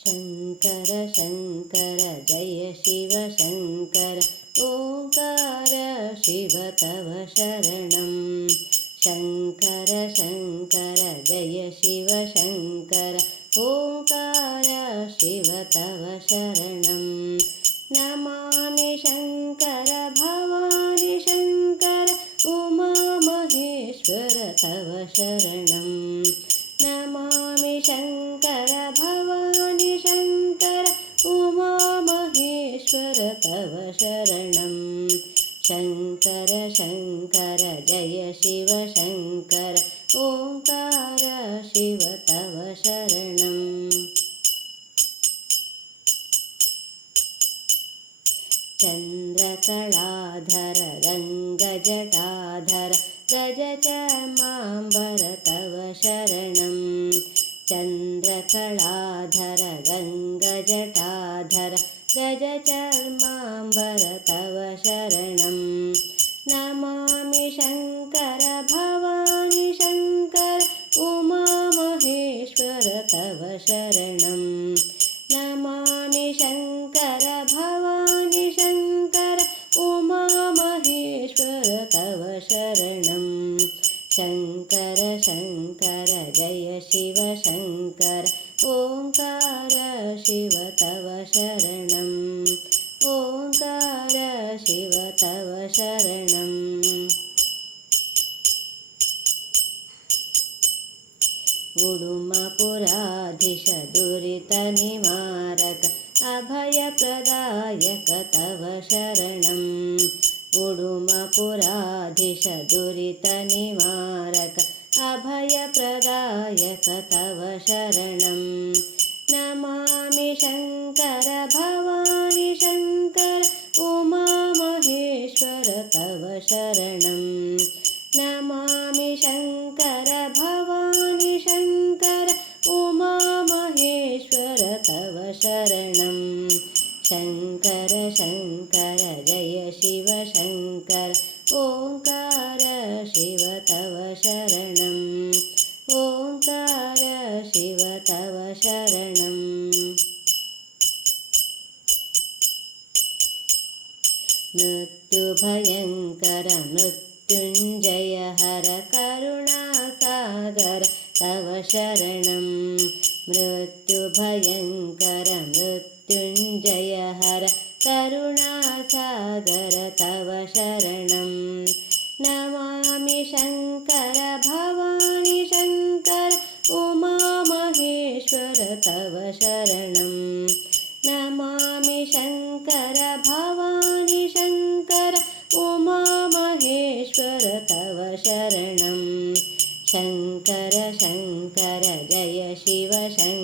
शङ्कर शङ्कर जय शिव शङ्कर ओङ्कार शिव तव शरणं शङ्कर शङ्कर जय शिव शङ्कर ओङ्कार शिव तव शरणं नमामि शङ्कर भवानि शङ्कर उमा महेश्वर तव शरणं नमामि शङ्कर भवानि शङ्कर उमा महेश्वर तव शरणं शङ्कर शङ्कर जय शिव शङ्कर ओङ्कार शिव तव शरणं चन्द्रकलाधर रङ्गजटाधर गजचर्माम्बर तव शरणं चन्द्रकलाधर रङ्गजटाधर गजचर्माम्बर तव शरणं नमामि शङ्कर भवानि शङ्कर उमा महेश्वर तव शरणं नमामि शङ्कर भवानि शङ्कर उमा महेश्वर तव शरणं शङ्कर शङ्कर जय शिव शङ्कर ओङ्कार शिव तव शरणं ओङ्कार शिव तव शरणं उडुमपुराधीश दुरितनिवारक अभयप्रदायक तव शरणं उडुमपुराधीश दुरितनिवारक अभयप्रदायक तव शरणं नमामि शङ्कर भवानि शङ्कर उमा महेश्वर तव शरणं नमामि शङ्कर भवानि शङ्कर उमा महेश्वर तव शरणं शङ्कर शङ्कर जय शिव शङ्कर ओङ्कार शिव तव शरणं ओङ्कार शिव तव शरणं मृत्युभयङ्कर मृत्युञ्जय हर करुणासागर तव शरणं मृत्युभयङ्कर मृत्युञ्जय हर करुणासागर तव शरणं नमामि शङ्कर भवानि शङ्कर उमा महेश्वर तव शरणं नमामि शङ्कर भवानि शङ्कर उमा महेश्वर तव शरणं शङ्कर शङ्कर जय शिव शङ्कर